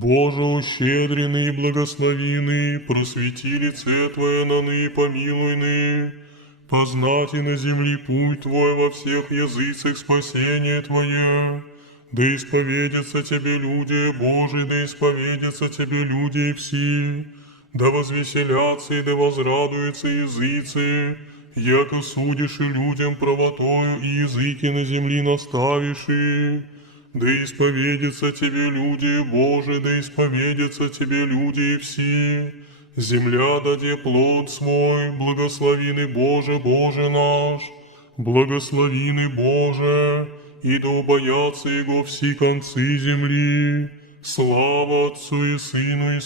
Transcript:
Боже, ущедренный и благословенный, просвети лице Твое наны, помилуй ны. Познать и на земли путь Твой во всех языцах спасение Твое. Да исповедятся Тебе люди, Божий, да исповедятся Тебе люди все. Да возвеселятся и да возрадуются языцы, яко судишь и людям правотою, и языки на земли наставишь и. Да исповедятся Тебе люди, Боже, да исповедятся Тебе люди все. Земля даде плод свой, благословенный Боже, Боже наш, благословенный Боже, и да убоятся Его все концы земли. Слава Отцу и Сыну и